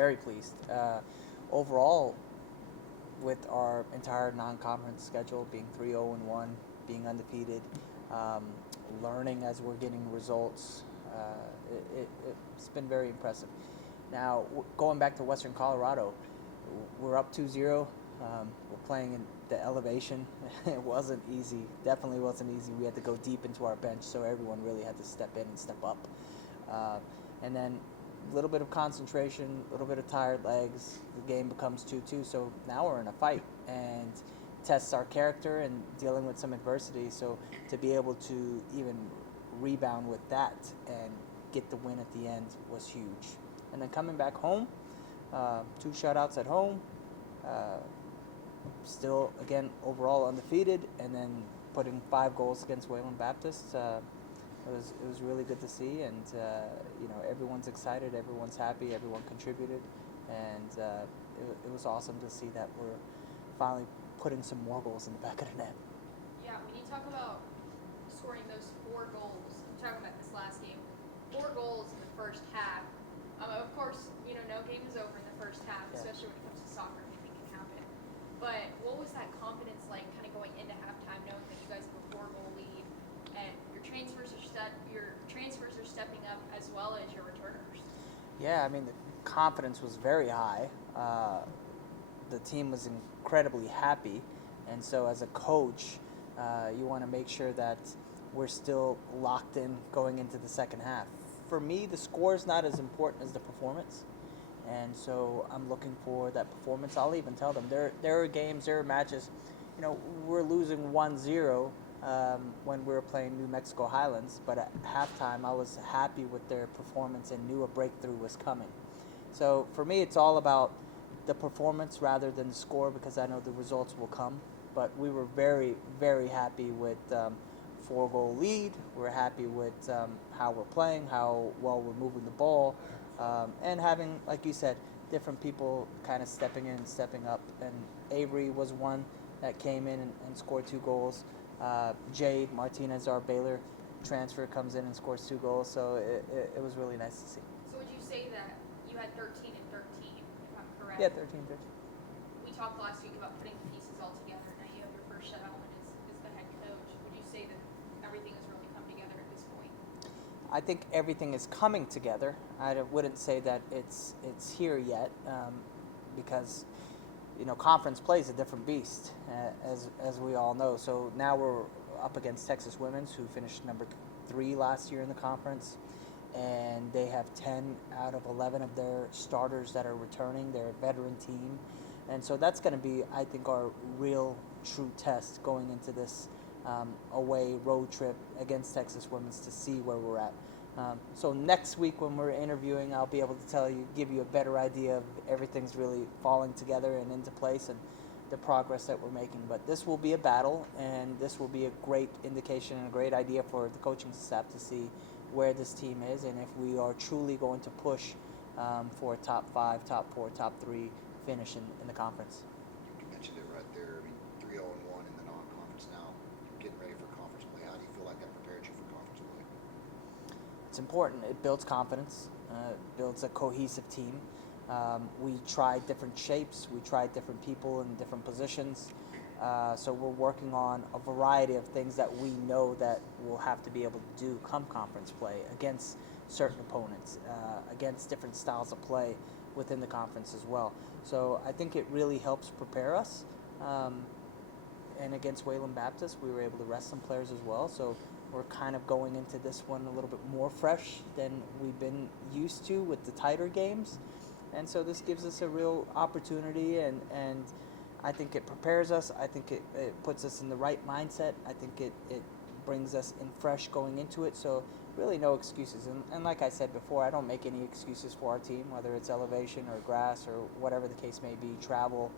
very pleased. Overall, with our entire non-conference schedule being 3-0-1, being undefeated, um, learning as we're getting results, it's been very impressive. Now, going back to Western Colorado, we're up 2-0. We're playing in the elevation. It wasn't easy. Definitely wasn't easy. We had to go deep into our bench, so everyone really had to step in and step up. And then a little bit of concentration, a little bit of tired legs. The game becomes 2-2. So now we're in a fight and tests our character and dealing with some adversity. So to be able to even rebound with that and get the win at the end was huge. And then coming back home, 2 shutouts at home. Still, again, overall undefeated, and then putting 5 goals against Wayland Baptist. It was really good to see, and everyone's excited, everyone's happy, everyone contributed, and it was awesome to see that we're finally putting some more goals in the back of the net. Yeah, when you talk about scoring those 4 goals, I'm talking about this last game, 4 goals in the first half. Of course, no game is over in the first half, Yeah. especially when it comes to soccer. Anything can happen. But what was that confidence like, kind of going into halftime, knowing that you guys have a 4-goal lead, and your transfers are stepping up as well as your returners? Yeah, I mean, the confidence was very high. The team was incredibly happy, and so as a coach, you want to make sure that we're still locked in going into the second half. For me, the score is not as important as the performance, and so I'm looking for that performance. I'll even tell them there are games, there are matches. We're losing 1-0 when we were playing New Mexico Highlands, but at halftime I was happy with their performance and knew a breakthrough was coming. So for me, it's all about the performance rather than the score, because I know the results will come. But we were very, very happy with 4-goal lead. We're happy with how we're playing, how well we're moving the ball, and having, like you said, different people kind of stepping in and stepping up. And Avery was one that came in and scored 2 goals. Jade Martinez, our Baylor transfer, comes in and scores 2 goals. So it was really nice to see. So would you say that you had 13 and 13, if I'm correct? Yeah, 13-13. We talked last week about putting the pieces all together. Now you have your first shutout win as the head coach. Would you say that everything has really come together at this point? I think everything is coming together. I wouldn't say that it's here yet, because conference play is a different beast, as we all know. So now we're up against Texas Women's, who finished number 3 last year in the conference, and they have 10 out of 11 of their starters that are returning. They're a veteran team, and so that's going to be, I think, our real true test going into this away road trip against Texas Women's to see where we're at. So next week when we're interviewing, I'll be able to give you a better idea of everything's really falling together and into place and the progress that we're making. But this will be a battle, and this will be a great indication and a great idea for the coaching staff to see where this team is and if we are truly going to push for a top 5, top 4, top 3 finish in the conference. You mentioned it right there. I mean, 3-0-1 in the non-conference now. Getting ready for conference play. How do you feel like that prepared you for conference play? It's important. It builds confidence. It builds a cohesive team. We tried different shapes. We tried different people in different positions. So we're working on a variety of things that we know that we'll have to be able to do come conference play against certain opponents, against different styles of play within the conference as well. So I think it really helps prepare us. And against Wayland Baptist, we were able to rest some players as well. So we're kind of going into this one a little bit more fresh than we've been used to with the tighter games. And so this gives us a real opportunity, and I think it prepares us. I think it puts us in the right mindset. I think it brings us in fresh going into it. So really no excuses. And like I said before, I don't make any excuses for our team, whether it's elevation or grass or whatever the case may be, travel.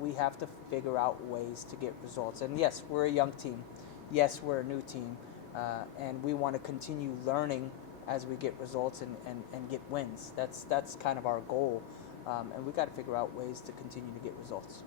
We have to figure out ways to get results. And yes, we're a young team. Yes, we're a new team. And we want to continue learning as we get results and get wins. That's kind of our goal. And we got to figure out ways to continue to get results.